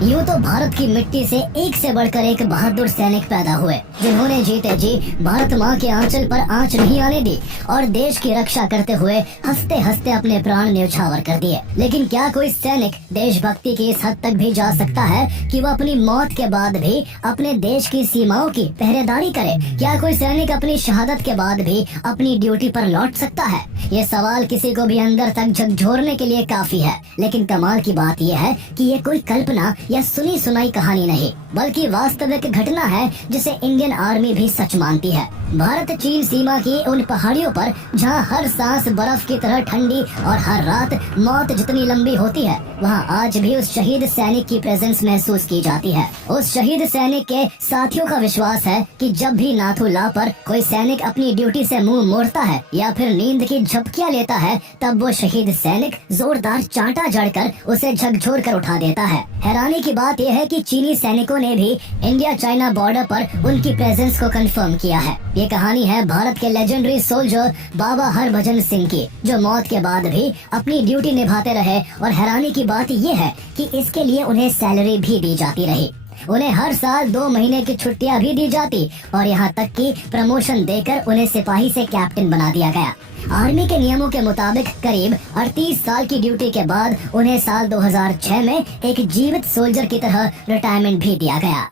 यूँ तो भारत की मिट्टी से एक से बढ़कर एक बहादुर सैनिक पैदा हुए, जिन्होंने जीते जी भारत माँ के आंचल पर आंच नहीं आने दी और देश की रक्षा करते हुए हंसते हंसते अपने प्राण न्यौछावर कर दिए। लेकिन क्या कोई सैनिक देशभक्ति की इस हद तक भी जा सकता है कि वो अपनी मौत के बाद भी अपने देश की सीमाओं की पहरेदारी करे? क्या कोई सैनिक अपनी शहादत के बाद भी अपनी ड्यूटी पर लौट सकता है? ये सवाल किसी को भी अंदर तक झकझोरने के लिए काफी है। लेकिन कमाल की बात यह है कि ये कोई कल्पना या सुनी सुनाई कहानी नहीं, बल्कि वास्तविक घटना है जिसे इंडियन आर्मी भी सच मानती है। भारत चीन सीमा की उन पहाड़ियों पर जहां हर सांस बर्फ की तरह ठंडी और हर रात मौत जितनी लंबी होती है, वहां आज भी उस शहीद सैनिक की प्रेजेंस महसूस की जाती है। उस शहीद सैनिक के साथियों का विश्वास है कि जब भी नाथू ला पर कोई सैनिक अपनी ड्यूटी से मुंह मोड़ता है या फिर नींद की झपकियां लेता है, तब वो शहीद सैनिक जोरदार चांटा जड़कर उसे झकझोर कर उठा देता है। हैरानी की बात यह है कि चीनी सैनिकों ने भी इंडिया चाइना बॉर्डर पर उनकी प्रेजेंस को कंफर्म किया है। ये कहानी है भारत के लेजेंडरी सोल्जर बाबा हरभजन सिंह की, जो मौत के बाद भी अपनी ड्यूटी निभाते रहे। और हैरानी की बात ये है कि इसके लिए उन्हें सैलरी भी दी जाती रही। उन्हें हर साल 2 महीने की छुट्टियां भी दी जाती और यहाँ तक कि प्रमोशन देकर उन्हें सिपाही से कैप्टन बना दिया गया। आर्मी के नियमों के मुताबिक करीब 38 साल की ड्यूटी के बाद उन्हें साल 2006 में एक जीवित सोल्जर की तरह रिटायरमेंट भी दिया गया।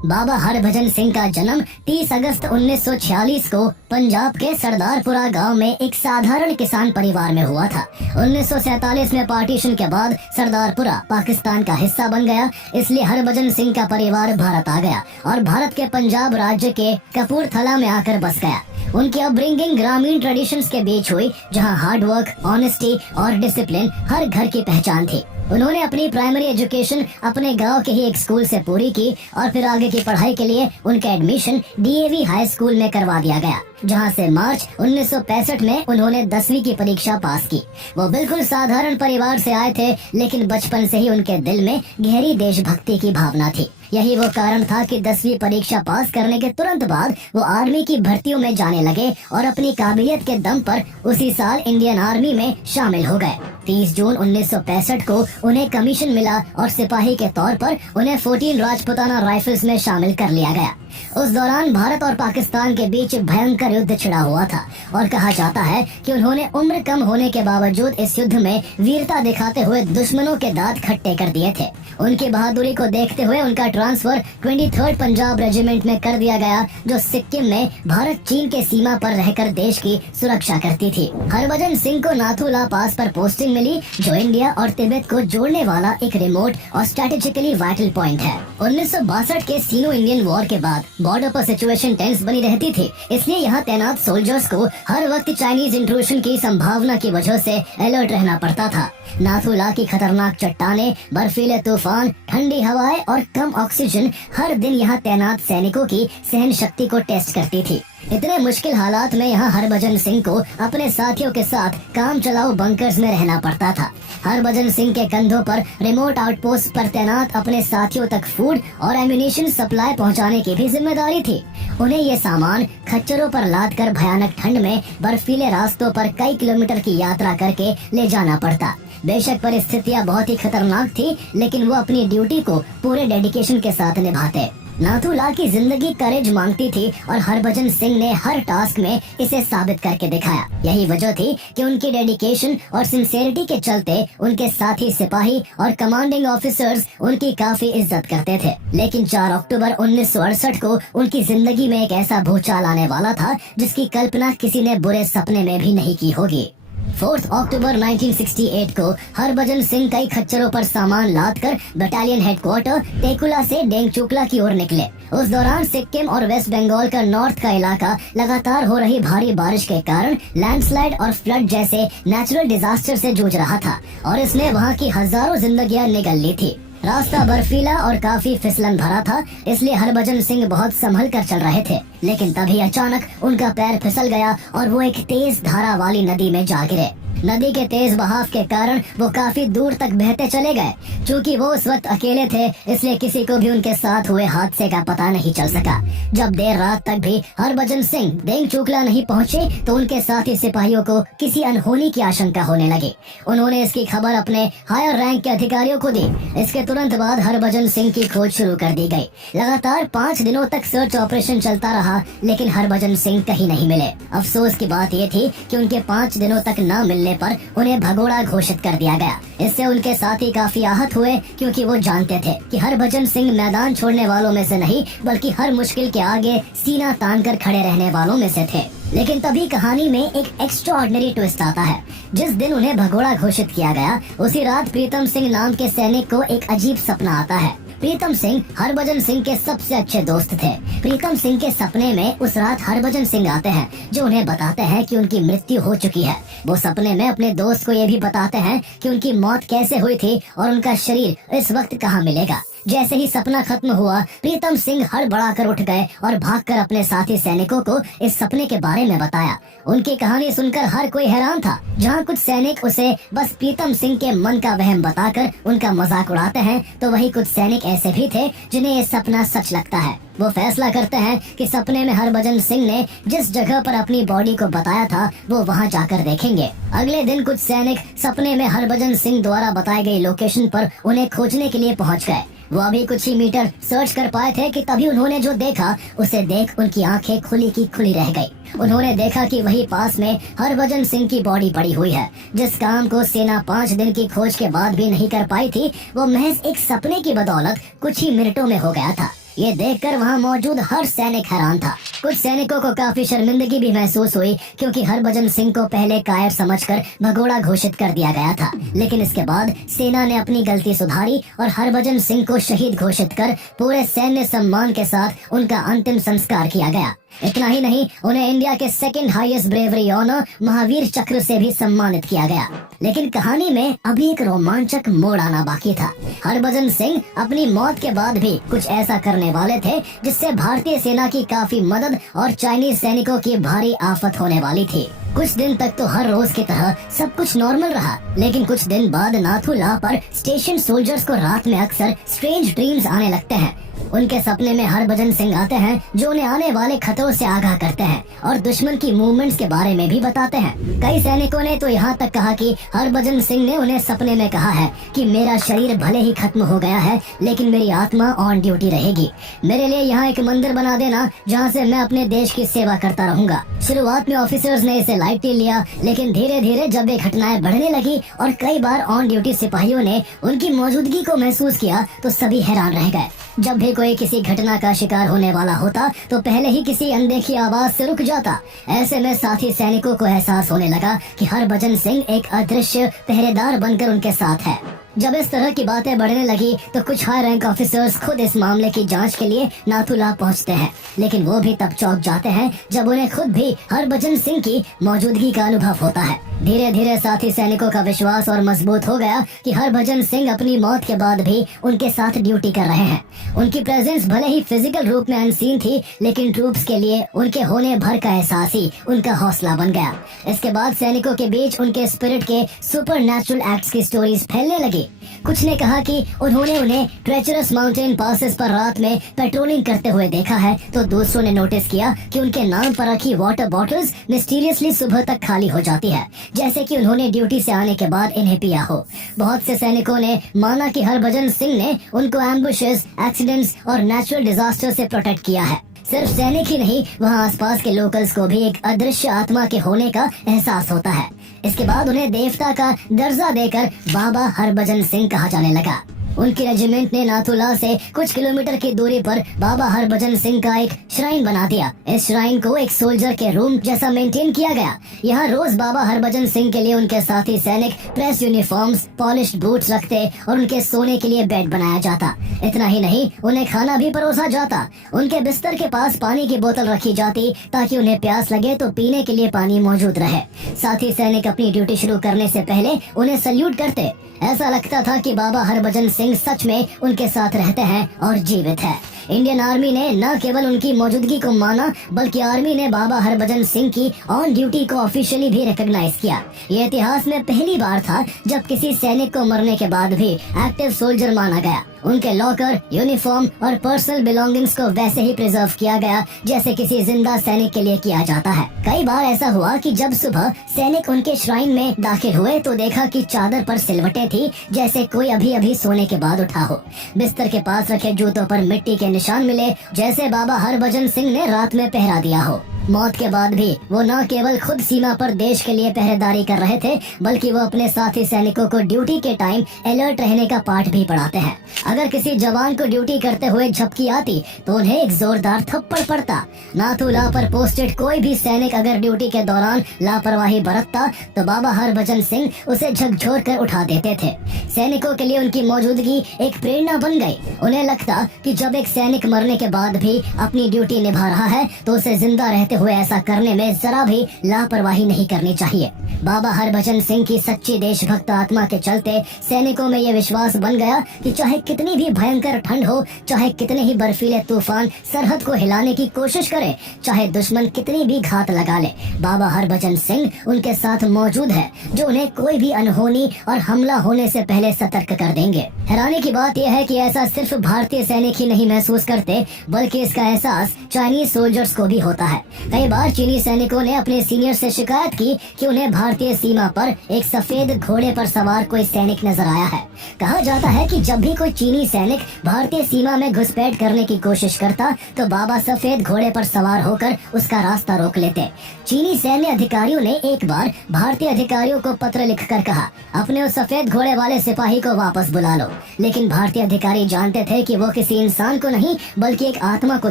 बाबा हरभजन सिंह का जन्म 30 अगस्त 1946 को पंजाब के सरदारपुरा गांव में एक साधारण किसान परिवार में हुआ था। 1947 में पार्टीशन के बाद सरदारपुरा पाकिस्तान का हिस्सा बन गया, इसलिए हरभजन सिंह का परिवार भारत आ गया और भारत के पंजाब राज्य के कपूरथला में आकर बस गया। उनकी अपब्रिंगिंग ग्रामीण ट्रेडिशंस के बीच हुई, जहां हार्ड वर्क, ऑनेस्टी और डिसिप्लिन हर घर की पहचान थी। उन्होंने अपनी प्राइमरी एजुकेशन अपने गांव के ही एक स्कूल से पूरी की और फिर आगे की पढ़ाई के लिए उनका एडमिशन डीएवी हाई स्कूल में करवा दिया गया, जहां से मार्च 1965 में उन्होंने 10वीं की परीक्षा पास की। वो बिल्कुल साधारण परिवार से आए थे, लेकिन बचपन से ही उनके दिल में गहरी देशभक्ति की भावना थी। यही वो कारण था कि 10वीं परीक्षा पास करने के तुरंत बाद वो आर्मी की भर्तियों में जाने लगे और अपनी काबिलियत के दम पर उसी साल इंडियन आर्मी में शामिल हो गए। 30 जून 1965 को उन्हें कमीशन मिला और सिपाही के तौर पर उन्हें 14 राजपुताना राइफल्स में शामिल कर लिया गया। उस दौरान भारत और पाकिस्तान के बीच भयंकर युद्ध छिड़ा हुआ था और कहा जाता है कि उन्होंने उम्र कम होने के बावजूद इस युद्ध में वीरता दिखाते हुए दुश्मनों के दांत खट्टे कर दिए थे। उनकी बहादुरी को देखते हुए उनका ट्रांसफर 23rd पंजाब रेजिमेंट में कर दिया गया, जो सिक्किम में भारत चीन के सीमा पर रहकर देश की सुरक्षा करती थी। हरभजन सिंह को नाथू ला पास पर पोस्टिंग मिली, जो इंडिया और तिब्बत को जोड़ने वाला एक रिमोट और स्ट्रेटेजिकली वाइटल पॉइंट है। 1962 के सीनो इंडियन वॉर के बाद बॉर्डर पर सिचुएशन टेंस बनी रहती थी, इसलिए यहाँ तैनात सोल्जर्स को हर वक्त चाइनीज इंट्रूशन की संभावना की वजह से अलर्ट रहना पड़ता था। नाथू ला की खतरनाक चट्टानें, बर्फीले तूफान, ठंडी हवाएं और कम ऑक्सीजन हर दिन यहाँ तैनात सैनिकों की सहन शक्ति को टेस्ट करती थी। इतने मुश्किल हालात में यहाँ हरभजन सिंह को अपने साथियों के साथ काम चलाऊ बंकर्स में रहना पड़ता था। हरभजन सिंह के कंधों पर रिमोट आउटपोस्ट पर तैनात अपने साथियों तक फूड और एम्यूनिशन सप्लाई पहुंचाने की भी जिम्मेदारी थी। उन्हें ये सामान खच्चरों पर लाद कर भयानक ठंड में बर्फीले रास्तों पर कई किलोमीटर की यात्रा करके ले जाना पड़ता। बेशक परिस्थितियां बहुत ही खतरनाक थी, लेकिन वो अपनी ड्यूटी को पूरे डेडिकेशन के साथ निभाते। नाथू ला की जिंदगी करेज मांगती थी और हरभजन सिंह ने हर टास्क में इसे साबित करके दिखाया। यही वजह थी कि उनकी डेडिकेशन और सिंसेरिटी के चलते उनके साथी सिपाही और कमांडिंग ऑफिसर्स उनकी काफी इज्जत करते थे। लेकिन 4 अक्टूबर 1968 को उनकी जिंदगी में एक ऐसा भूचाल आने वाला था जिसकी कल्पना किसी ने बुरे सपने में भी नहीं की होगी। 4 अक्टूबर 1968 को हरभजन सिंह कई खच्चरों पर सामान लादकर बटालियन हेडक्वार्टर टेकुला से डेंगचुकला की ओर निकले। उस दौरान सिक्किम और वेस्ट बंगाल का नॉर्थ का इलाका लगातार हो रही भारी बारिश के कारण लैंडस्लाइड और फ्लड जैसे नेचुरल डिजास्टर से जूझ रहा था और इसने वहां की हजारों जिंदगियां निगल ली थी। रास्ता बर्फीला और काफी फिसलन भरा था, इसलिए हरभजन सिंह बहुत संभल कर चल रहे थे। लेकिन तभी अचानक उनका पैर फिसल गया और वो एक तेज धारा वाली नदी में जा गिरे। नदी के तेज बहाव के कारण वो काफी दूर तक बहते चले गए। चूँकि वो उस वक्त अकेले थे, इसलिए किसी को भी उनके साथ हुए हादसे का पता नहीं चल सका। जब देर रात तक भी हरभजन सिंह देंगचूकला नहीं पहुंचे तो उनके साथी सिपाहियों को किसी अनहोनी की आशंका होने लगी। उन्होंने इसकी खबर अपने हायर रैंक के अधिकारियों को दी। इसके तुरंत बाद हरभजन सिंह की खोज शुरू कर दी गई। लगातार 5 दिनों तक सर्च ऑपरेशन चलता रहा, लेकिन हरभजन सिंह कहीं नहीं मिले। अफसोस की बात ये थी कि उनके 5 दिनों तक न मिलने पर उन्हें भगोड़ा घोषित कर दिया गया। इससे उनके साथी काफी आहत हुए, क्योंकि वो जानते थे कि हरभजन सिंह मैदान छोड़ने वालों में से नहीं, बल्कि हर मुश्किल के आगे सीना तान कर खड़े रहने वालों में से थे। लेकिन तभी कहानी में एक एक्स्ट्राऑर्डिनरी ट्विस्ट आता है। जिस दिन उन्हें भगोड़ा घोषित किया गया, उसी रात प्रीतम सिंह नाम के सैनिक को एक अजीब सपना आता है। प्रीतम सिंह हरभजन सिंह के सबसे अच्छे दोस्त थे। प्रीतम सिंह के सपने में उस रात हरभजन सिंह आते हैं, जो उन्हें बताते हैं कि उनकी मृत्यु हो चुकी है। वो सपने में अपने दोस्त को ये भी बताते हैं कि उनकी मौत कैसे हुई थी और उनका शरीर इस वक्त कहाँ मिलेगा। जैसे ही सपना खत्म हुआ, प्रीतम सिंह हड़बड़ाकर उठ गए और भागकर अपने साथी सैनिकों को इस सपने के बारे में बताया। उनकी कहानी सुनकर हर कोई हैरान था। जहाँ कुछ सैनिक उसे बस प्रीतम सिंह के मन का वहम बताकर उनका मजाक उड़ाते हैं, तो वही कुछ सैनिक ऐसे भी थे जिन्हें ये सपना सच लगता है। वो फैसला करते हैं कि सपने में हरभजन सिंह ने जिस जगह पर अपनी बॉडी को बताया था, वो वहाँ जाकर देखेंगे। अगले दिन कुछ सैनिक सपने में हरभजन सिंह द्वारा बताई गई लोकेशन पर उन्हें खोजने के लिए पहुँच गए। वो अभी कुछ ही मीटर सर्च कर पाए थे कि तभी उन्होंने जो देखा, उसे देख उनकी आंखें खुली की खुली रह गई। उन्होंने देखा कि वही पास में हरभजन सिंह की बॉडी पड़ी हुई है। जिस काम को सेना 5 दिन की खोज के बाद भी नहीं कर पाई थी, वो महज एक सपने की बदौलत कुछ ही मिनटों में हो गया था। ये देखकर वहाँ मौजूद हर सैनिक हैरान था। कुछ सैनिकों को काफी शर्मिंदगी भी महसूस हुई, क्योंकि हरभजन सिंह को पहले कायर समझकर भगोड़ा घोषित कर दिया गया था। लेकिन इसके बाद सेना ने अपनी गलती सुधारी और हरभजन सिंह को शहीद घोषित कर पूरे सैन्य सम्मान के साथ उनका अंतिम संस्कार किया गया। इतना ही नहीं, उन्हें इंडिया के 2nd highest bravery honour Mahavir चक्र से भी सम्मानित किया गया। लेकिन कहानी में अभी एक रोमांचक मोड़ आना बाकी था। हरभजन सिंह अपनी मौत के बाद भी कुछ ऐसा करने वाले थे जिससे भारतीय सेना की काफी मदद और चाइनीज सैनिकों की भारी आफत होने वाली थी। कुछ दिन तक तो हर रोज की तरह सब कुछ नॉर्मल रहा, लेकिन कुछ दिन बाद नाथू ला पर स्टेशन सोल्जर्स को रात में अक्सर स्ट्रेंज ड्रीम्स आने लगते हैं। उनके सपने में हरभजन सिंह आते हैं, जो उन्हें आने वाले खतरों से आगाह करते हैं और दुश्मन की मूवमेंट्स के बारे में भी बताते हैं। कई सैनिकों ने तो यहाँ तक कहा कि हरभजन सिंह ने उन्हें सपने में कहा है कि मेरा शरीर भले ही खत्म हो गया है, लेकिन मेरी आत्मा ऑन ड्यूटी रहेगी। मेरे लिए यहाँ एक मंदिर बना देना, जहाँ से मैं अपने देश की सेवा करता रहूंगा। शुरुआत में ऑफिसर्स ने इसे लाइटली लिया, लेकिन धीरे धीरे जब ये घटनाएं बढ़ने लगी और कई बार ऑन ड्यूटी सिपाहियों ने उनकी मौजूदगी को महसूस किया, तो सभी हैरान रह गए। जब भी कोई किसी घटना का शिकार होने वाला होता, तो पहले ही किसी अनदेखी आवाज से रुक जाता। ऐसे में साथी सैनिकों को एहसास होने लगा कि हरभजन सिंह एक अदृश्य पहरेदार बनकर उनके साथ है। जब इस तरह की बातें बढ़ने लगी, तो कुछ हाई रैंक ऑफिसर्स खुद इस मामले की जांच के लिए नाथुला पहुंचते हैं, लेकिन वो भी तब चौंक जाते हैं जब उन्हें खुद भी हरभजन सिंह की मौजूदगी का अनुभव होता है। धीरे धीरे साथी सैनिकों का विश्वास और मजबूत हो गया कि हरभजन सिंह अपनी मौत के बाद भी उनके साथ ड्यूटी कर रहे हैं। उनकी प्रेजेंस भले ही फिजिकल रूप में अनसीन थी, लेकिन ट्रूप्स के लिए उनके होने भर का एहसास ही उनका हौसला बन गया। इसके बाद सैनिकों के बीच उनके स्पिरिट के सुपर नेचुरल एक्ट्स की स्टोरीज फैलने लगी। कुछ ने कहा कि उन्होंने उन्हें ट्रेचरस माउंटेन पासेस पर रात में पेट्रोलिंग करते हुए देखा है, तो दूसरों ने नोटिस किया कि उनके नाम पर रखी वाटर बॉटल्स मिस्टीरियसली सुबह तक खाली हो जाती है, जैसे कि उन्होंने ड्यूटी से आने के बाद इन्हें पिया हो। बहुत से सैनिकों ने माना कि हरभजन सिंह ने उनको एम्बुशेस, एक्सीडेंट्स और नेचुरल डिजास्टर से प्रोटेक्ट किया है। सिर्फ सैनिक ही नहीं, वहाँ आसपास के लोकल्स को भी एक अदृश्य आत्मा के होने का एहसास होता है। इसके बाद उन्हें देवता का दर्जा देकर बाबा हरभजन सिंह कहा जाने लगा। उनकी रेजिमेंट ने नाथुला से कुछ किलोमीटर की दूरी पर बाबा हरभजन सिंह का एक श्राइन बना दिया। इस श्राइन को एक सोल्जर के रूम जैसा मेंटेन किया गया। यहाँ रोज बाबा हरभजन सिंह के लिए उनके साथी सैनिक प्रेस यूनिफॉर्म्स, पॉलिश्ड बूट्स रखते और उनके सोने के लिए बेड बनाया जाता। इतना ही नहीं, उन्हें खाना भी परोसा जाता। उनके बिस्तर के पास पानी की बोतल रखी जाती, ताकि उन्हें प्यास लगे तो पीने के लिए पानी मौजूद रहे। साथी सैनिक अपनी ड्यूटी शुरू करने से पहले उन्हें सल्यूट करते। ऐसा लगता था कि बाबा हरभजन सिंह सच में उनके साथ रहते हैं और जीवित है। इंडियन आर्मी ने न केवल उनकी मौजूदगी को माना बल्कि आर्मी ने बाबा हरभजन सिंह की ऑन ड्यूटी को ऑफिशियली भी रिकॉग्नाइज किया। ये इतिहास में पहली बार था जब किसी सैनिक को मरने के बाद भी एक्टिव सोल्जर माना गया। उनके लॉकर, यूनिफॉर्म और पर्सनल बिलोंगिंग्स को वैसे ही प्रिजर्व किया गया जैसे किसी जिंदा सैनिक के लिए किया जाता है। कई बार ऐसा हुआ कि जब सुबह सैनिक उनके श्राइन में दाखिल हुए तो देखा कि चादर पर सिलवटें थी जैसे कोई अभी अभी सोने के बाद उठा हो। बिस्तर के पास रखे जूतों पर मिट्टी के निशान मिले जैसे बाबा हरभजन सिंह ने रात में पहरा दिया हो। मौत के बाद भी वो न केवल खुद सीमा पर देश के लिए पहरेदारी कर रहे थे बल्कि वो अपने साथी सैनिकों को ड्यूटी के टाइम अलर्ट रहने का पाठ भी पढ़ाते हैं। अगर किसी जवान को ड्यूटी करते हुए झपकी आती तो उन्हें एक जोरदार थप्पड़ पड़ता। नाथूला पर पोस्टेड कोई भी सैनिक अगर ड्यूटी के दौरान लापरवाही बरतता तो बाबा हरभजन सिंह उसे झकझोर कर उठा देते थे। सैनिकों के लिए उनकी मौजूदगी एक प्रेरणा बन गई। उन्हें लगता कि जब एक सैनिक मरने के बाद भी अपनी ड्यूटी निभा रहा है तो उसे जिंदा रहते हुए ऐसा करने में जरा भी लापरवाही नहीं करनी चाहिए। बाबा हरभजन सिंह की सच्ची देशभक्त आत्मा के चलते सैनिकों में ये विश्वास बन गया कि चाहे कितनी भी भयंकर ठंड हो, चाहे कितने ही बर्फीले तूफान सरहद को हिलाने की कोशिश करे, चाहे दुश्मन कितनी भी घात लगा ले, बाबा हरभजन सिंह उनके साथ मौजूद है जो उन्हें कोई भी अनहोनी और हमला होने से पहले सतर्क कर देंगे। हैरानी की बात यह है कि ऐसा सिर्फ भारतीय सैनिक ही नहीं महसूस करते बल्कि इसका एहसास चाइनीज सोल्जर्स को भी होता है। कई बार चीनी सैनिकों ने अपने सीनियर से शिकायत की कि उन्हें भारतीय सीमा पर एक सफेद घोड़े पर सवार कोई सैनिक नजर आया है। कहा जाता है कि जब भी कोई चीनी सैनिक भारतीय सीमा में घुसपैठ करने की कोशिश करता तो बाबा सफेद घोड़े पर सवार होकर उसका रास्ता रोक लेते। चीनी सैन्य अधिकारियों ने एक बार भारतीय अधिकारियों को पत्र लिखकर कहा, अपने उस सफेद घोड़े वाले सिपाही को वापस बुला लो। लेकिन भारतीय अधिकारी जानते थे कि वो किसी इंसान को नहीं बल्कि एक आत्मा को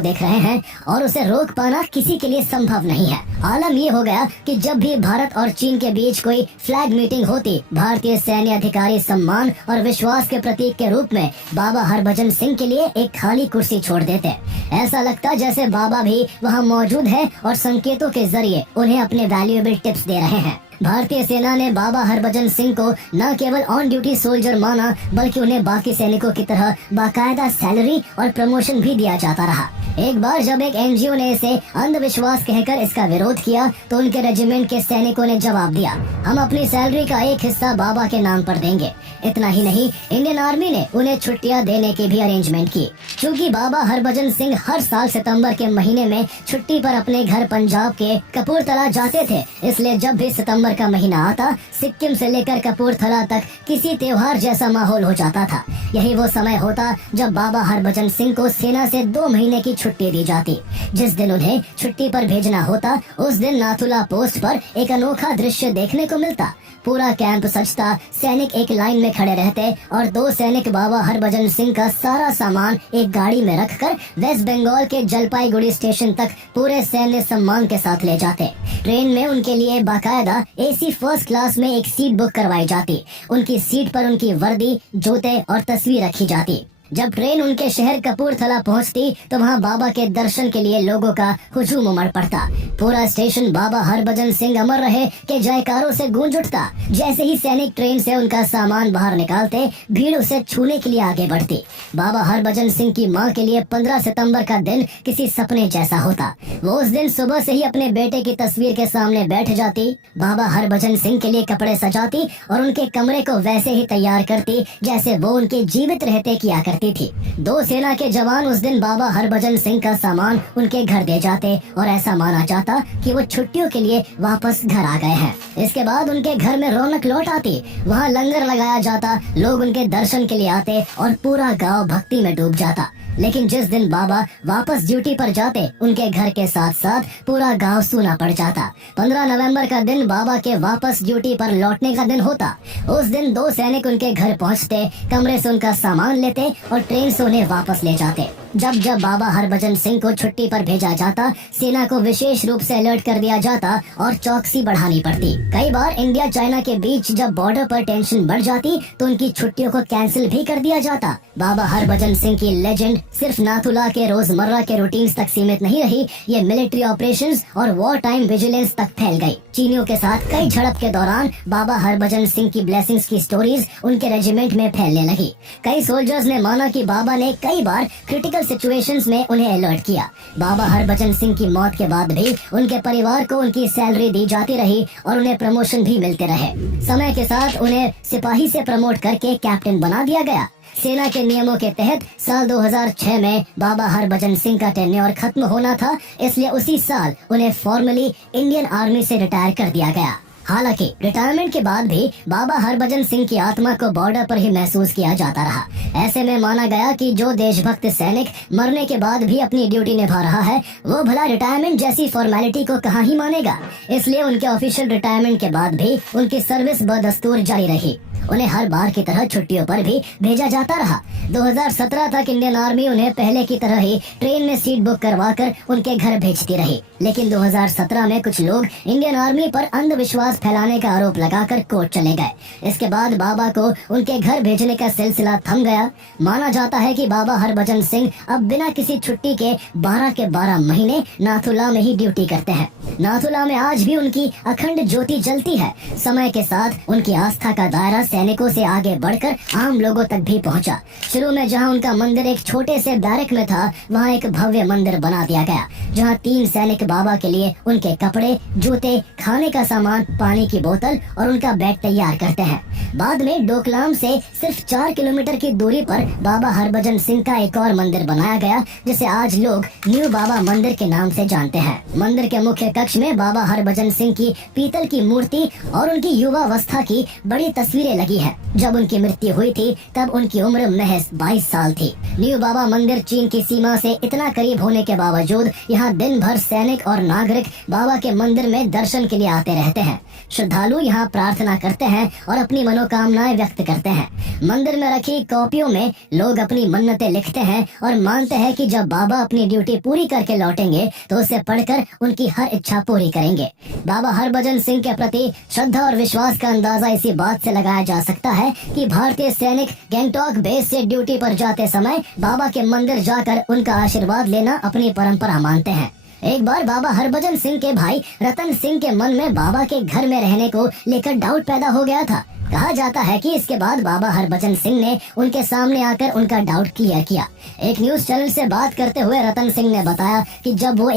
देख रहे हैं और उसे रोक पाना किसी के लिए संभव नहीं है। आलम ये हो गया कि जब भी भारत और चीन के बीच कोई फ्लैग मीटिंग होती, भारतीय सैन्य अधिकारी सम्मान और विश्वास के प्रतीक के रूप में बाबा हरभजन सिंह के लिए एक खाली कुर्सी छोड़ देते। ऐसा लगता जैसे बाबा भी वहाँ मौजूद है और संकेतों के जरिए उन्हें अपने वैल्यूएबल टिप्स दे रहे हैं। भारतीय सेना ने बाबा हरभजन सिंह को न केवल ऑन ड्यूटी सोल्जर माना बल्कि उन्हें बाकी सैनिकों की तरह बाकायदा सैलरी और प्रमोशन भी दिया जाता रहा। एक बार जब एक एनजीओ ने इसे अंधविश्वास कहकर इसका विरोध किया तो उनके रेजिमेंट के सैनिकों ने जवाब दिया, हम अपनी सैलरी का एक हिस्सा बाबा के नाम पर देंगे। इतना ही नहीं, इंडियन आर्मी ने उन्हें छुट्टियां देने की भी अरेंजमेंट की। क्योंकि बाबा हरभजन सिंह हर साल सितंबर के महीने में छुट्टी पर अपने घर पंजाब के कपूरथला जाते थे, इसलिए जब भी सितंबर का महीना आता सिक्किम से लेकर कपूरथला तक किसी त्योहार जैसा माहौल हो जाता था। यही वो समय होता जब बाबा हरभजन सिंह को सेना से 2 महीने की छुट्टी दी जाती। जिस दिन उन्हें छुट्टी पर भेजना होता उस दिन नाथुला पोस्ट पर एक अनोखा दृश्य देखने को मिलता। पूरा कैंप सजता, सैनिक एक लाइन में खड़े रहते और 2 सैनिक बाबा हरभजन सिंह का सारा सामान एक गाड़ी में रखकर वेस्ट बंगाल के जलपाईगुड़ी स्टेशन तक पूरे सैन्य सम्मान के साथ ले जाते। ट्रेन में उनके लिए बाकायदा एसी फर्स्ट क्लास में एक सीट बुक करवाई जाती। उनकी सीट पर उनकी वर्दी, जूते और तस्वीर रखी जाती। जब ट्रेन उनके शहर कपूरथला पहुंचती तो वहां बाबा के दर्शन के लिए लोगों का हुजूम उमड़ पड़ता। पूरा स्टेशन बाबा हरभजन सिंह अमर रहे के जयकारों से गूंज उठता। जैसे ही सैनिक ट्रेन से उनका सामान बाहर निकालते, भीड़ उसे छूने के लिए आगे बढ़ती। बाबा हरभजन सिंह की मां के लिए 15 सितंबर का दिन किसी सपने जैसा होता। वो उस दिन सुबह से ही अपने बेटे की तस्वीर के सामने बैठ जाती, बाबा हरभजन सिंह के लिए कपड़े सजाती और उनके कमरे को वैसे ही तैयार करती जैसे वो उनके जीवित रहते किया करती थी। 2 सेना के जवान उस दिन बाबा हरभजन सिंह का सामान उनके घर दे जाते और ऐसा माना जाता कि वो छुट्टियों के लिए वापस घर आ गए हैं। इसके बाद उनके घर में रौनक लौट आती। वहाँ लंगर लगाया जाता, लोग उनके दर्शन के लिए आते और पूरा गांव भक्ति में डूब जाता। लेकिन जिस दिन बाबा वापस ड्यूटी पर जाते, उनके घर के साथ साथ पूरा गांव सूना पड़ जाता। 15 नवंबर का दिन बाबा के वापस ड्यूटी पर लौटने का दिन होता। उस दिन 2 सैनिक उनके घर पहुंचते, कमरे से उनका सामान लेते और ट्रेन से उन्हें वापस ले जाते। जब जब बाबा हरभजन सिंह को छुट्टी पर भेजा जाता, सेना को विशेष रूप से अलर्ट कर दिया जाता और चौकसी बढ़ानी पड़ती। कई बार इंडिया चाइना के बीच जब बॉर्डर पर टेंशन बढ़ जाती तो उनकी छुट्टियों को कैंसिल भी कर दिया जाता। बाबा हरभजन सिंह की लेजेंड सिर्फ नाथुला के रोजमर्रा के रूटीन्स तक सीमित नहीं रही, ये मिलिट्री ऑपरेशंस और वॉर टाइम विजिलेंस तक फैल गई। चीनियों के साथ कई झड़प के दौरान बाबा हरभजन सिंह की ब्लेसिंग्स की स्टोरीज उनके रेजिमेंट में फैलने लगी। कई सोल्जर्स ने माना कि बाबा ने कई बार क्रिटिकल क्रिटिकल सिचुएशंस में उन्हें अलर्ट किया। बाबा हरभजन सिंह की मौत के बाद भी उनके परिवार को उनकी सैलरी दी जाती रही और उन्हें प्रमोशन भी मिलते रहे। समय के साथ उन्हें सिपाही से प्रमोट करके कैप्टन बना दिया गया। सेना के नियमों के तहत साल 2006 में बाबा हरभजन सिंह का टेन्योर खत्म होना था, इसलिए उसी साल उन्हें फॉर्मली इंडियन आर्मी से रिटायर कर दिया गया। हालांकि रिटायरमेंट के बाद भी बाबा हरभजन सिंह की आत्मा को बॉर्डर पर ही महसूस किया जाता रहा। ऐसे में माना गया कि जो देशभक्त सैनिक मरने के बाद भी अपनी ड्यूटी निभा रहा है, वो भला रिटायरमेंट जैसी फॉर्मेलिटी को कहाँ ही मानेगा। इसलिए उनके ऑफिशियल रिटायरमेंट के बाद भी उनकी सर्विस बदस्तूर जारी रही। उन्हें हर बार की तरह छुट्टियों पर भी भेजा जाता रहा। 2017 तक इंडियन आर्मी उन्हें पहले की तरह ही ट्रेन में सीट बुक करवाकर उनके घर भेजती रही। लेकिन 2017 में कुछ लोग इंडियन आर्मी पर अंधविश्वास फैलाने का आरोप लगाकर कोर्ट चले गए। इसके बाद बाबा को उनके घर भेजने का सिलसिला थम गया। माना जाता है कि बाबा हरभजन सिंह अब बिना किसी छुट्टी के 12 के 12 महीने नाथुला में ही ड्यूटी करते हैं। नाथुला में आज भी उनकी अखंड ज्योति जलती है। समय के साथ उनकी आस्था का दायरा सैनिकों से आगे बढ़कर आम लोगों तक भी पहुंचा। शुरू में जहां उनका मंदिर एक छोटे से बैरक में था, वहां एक भव्य मंदिर बना दिया गया, जहां 3 सैनिक बाबा के लिए उनके कपड़े, जूते, खाने का सामान, पानी की बोतल और उनका बेड तैयार करते हैं। बाद में डोकलाम से सिर्फ 4 किलोमीटर की दूरी पर बाबा हरभजन सिंह का एक और मंदिर बनाया गया, जिसे आज लोग न्यू बाबा मंदिर के नाम से जानते हैं। मंदिर के मुख्य कक्ष में बाबा हरभजन सिंह की पीतल की मूर्ति और उनकी युवावस्था की बड़ी तस्वीरें लगी है। जब उनकी मृत्यु हुई थी तब उनकी उम्र महज 22 साल थी। न्यू बाबा मंदिर चीन की सीमा से इतना करीब होने के बावजूद यहाँ दिन भर सैनिक और नागरिक बाबा के मंदिर में दर्शन के लिए आते रहते हैं। श्रद्धालु यहाँ प्रार्थना करते हैं और अपनी मनोकामनाएं व्यक्त करते हैं। मंदिर में रखी कॉपियों में लोग अपनी मन्नतें लिखते हैं और मानते हैं कि जब बाबा अपनी ड्यूटी पूरी करके लौटेंगे तो उसे पढ़कर उनकी हर इच्छा पूरी करेंगे। बाबा हरभजन सिंह के प्रति श्रद्धा और विश्वास का अंदाजा इसी बात से लगाया जा सकता है कि भारतीय सैनिक गैंगटॉक बेस से ड्यूटी पर जाते समय बाबा के मंदिर जाकर उनका आशीर्वाद लेना अपनी परंपरा मानते हैं। एक बार बाबा हरभजन सिंह के भाई रतन सिंह के मन में बाबा के घर में रहने को लेकर डाउट पैदा हो गया था। कहा जाता है कि इसके बाद बाबा हरभजन सिंह ने उनके सामने आकर उनका डाउट क्लियर किया। एक न्यूज चैनल से बात करते हुए रतन सिंह ने बताया कि जब वो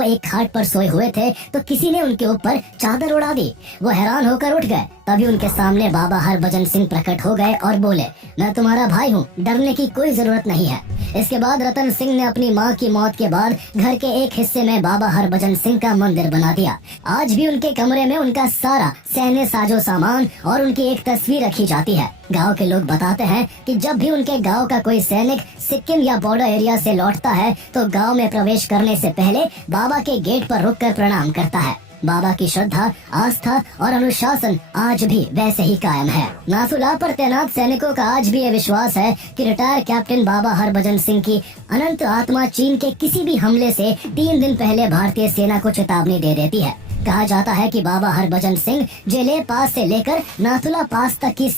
एक खाट पर सोए हुए थे तो किसी ने उनके ऊपर चादर उड़ा दी। वो हैरान होकर उठ गए। तभी उनके सामने बाबा हरभजन सिंह प्रकट हो गए और बोले, मैं तुम्हारा भाई हूँ, डरने की कोई जरूरत नहीं है। इसके बाद रतन सिंह ने अपनी माँ की मौत के बाद घर के एक हिस्से में बाबा हरभजन सिंह का मंदिर बना दिया। आज भी उनके कमरे में उनका सारा सैन्य साजो सामान और उनकी एक तस्वीर रखी जाती है। गांव के लोग बताते हैं कि जब भी उनके गांव का कोई सैनिक सिक्किम या बॉर्डर एरिया से लौटता है तो गांव में प्रवेश करने से पहले बाबा के गेट पर रुककर प्रणाम करता है। बाबा की श्रद्धा, आस्था और अनुशासन आज भी वैसे ही कायम है। नाथुला पर तैनात सैनिकों का आज भी ये विश्वास है कि रिटायर कैप्टन बाबा हरभजन सिंह की अनंत आत्मा चीन के किसी भी हमले से 3 दिन पहले भारतीय सेना को चेतावनी दे देती है। कहा जाता है कि बाबा हरभजन सिंह जेले पास से लेकर नाथुला पास तक की